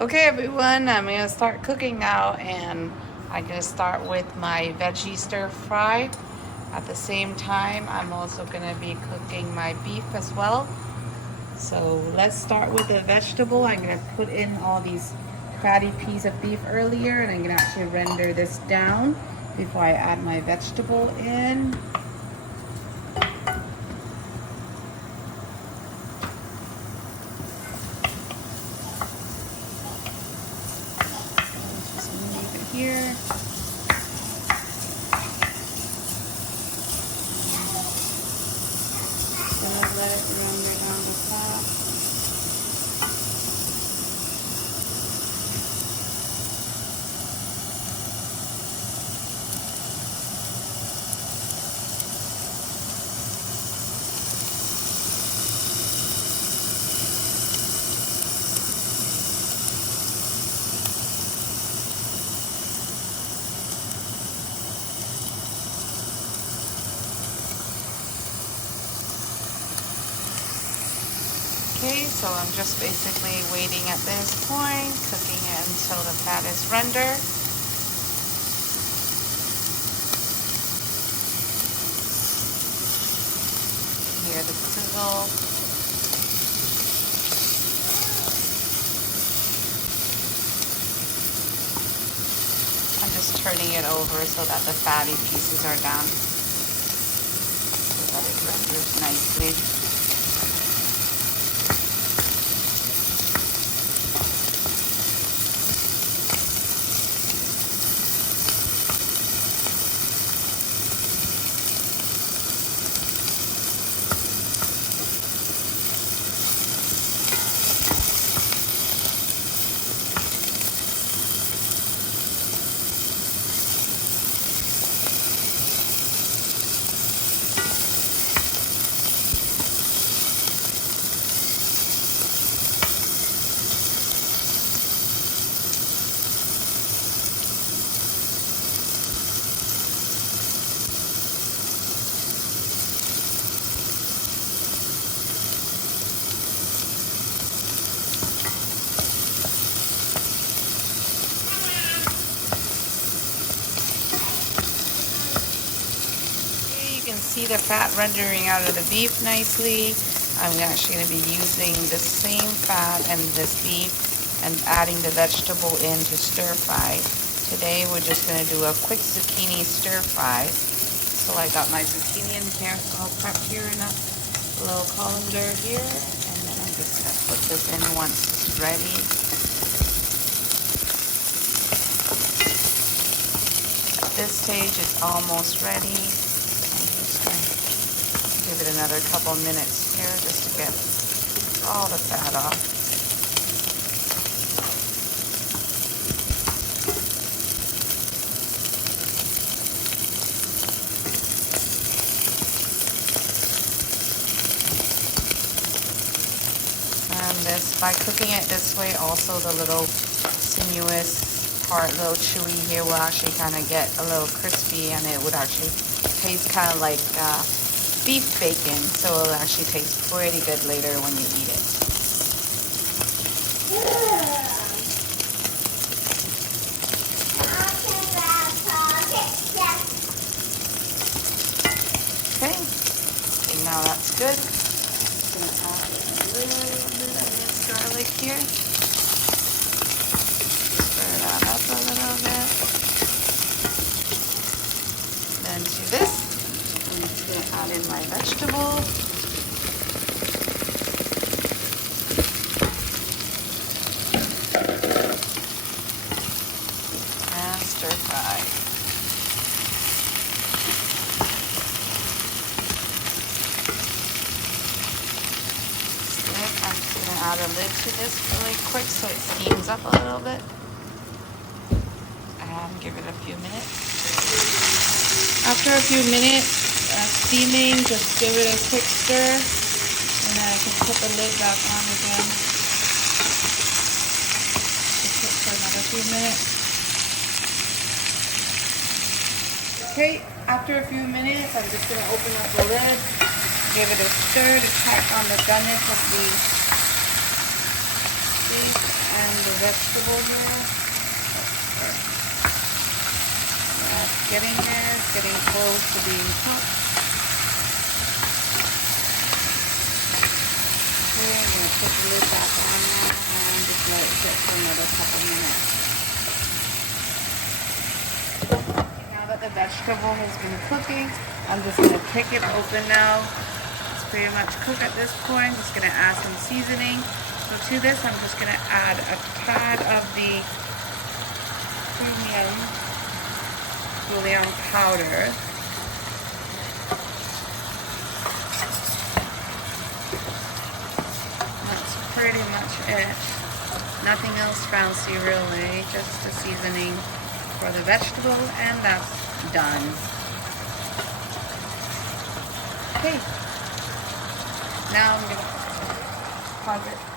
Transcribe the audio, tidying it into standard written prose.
Okay everyone, I'm going to start cooking now, and I'm going to start with my veggie stir fry. At the same time, I'm also going to be cooking my beef as well. So let's start with the vegetable. I'm going to put in all these fatty pieces of beef earlier, and I'm going to actually render this down before I add my vegetable in. Just leave it here. Let it render down the top. Okay, so I'm just basically waiting at this point, cooking it until the fat is rendered. Hear the sizzle. I'm just turning it over so that the fatty pieces are down, so that it renders nicely. You can see the fat rendering out of the beef nicely. I'm actually going to be using the same fat and this beef and adding the vegetable in to stir fry. Today we're just going to do a quick zucchini stir fry. So I got my zucchini in here, all prepped here in a little colander here, and then I'm just going to put this in once it's ready. At this stage it's almost ready. Give it another couple minutes here just to get all the fat off. And this, by cooking it this way, also the little sinuous part, little chewy here, will actually kind of get a little crispy, and it would actually taste kind of like beef bacon, so it'll actually taste pretty good later when you eat it. Okay, now that's good. Just gonna add a little bit of this garlic here. Stir that up a little bit. Then to this, I'm just going to add in my vegetable. And stir fry. I'm just going to add a lid to this really quick so it steams up a little bit. And give it a few minutes. After a few minutes, steaming, just give it a quick stir, and then I can put the lid back on again. Just cook for another few minutes. Okay, after a few minutes, I'm just going to open up the lid, give it a stir to check on the doneness of the beef and the vegetable here. That's getting there. It's getting close to being cooked. Okay, I'm going to put the lid back on now and just let it sit for another couple minutes. Now that the vegetable has been cooking, I'm just going to pick it open now. It's pretty much cooked at this point. Just going to add some seasoning. So to this, I'm just going to add a tad of the bouillon powder. That's pretty much it. Nothing else fancy really, just the seasoning for the vegetable, and that's done. Okay, now I'm going to pause it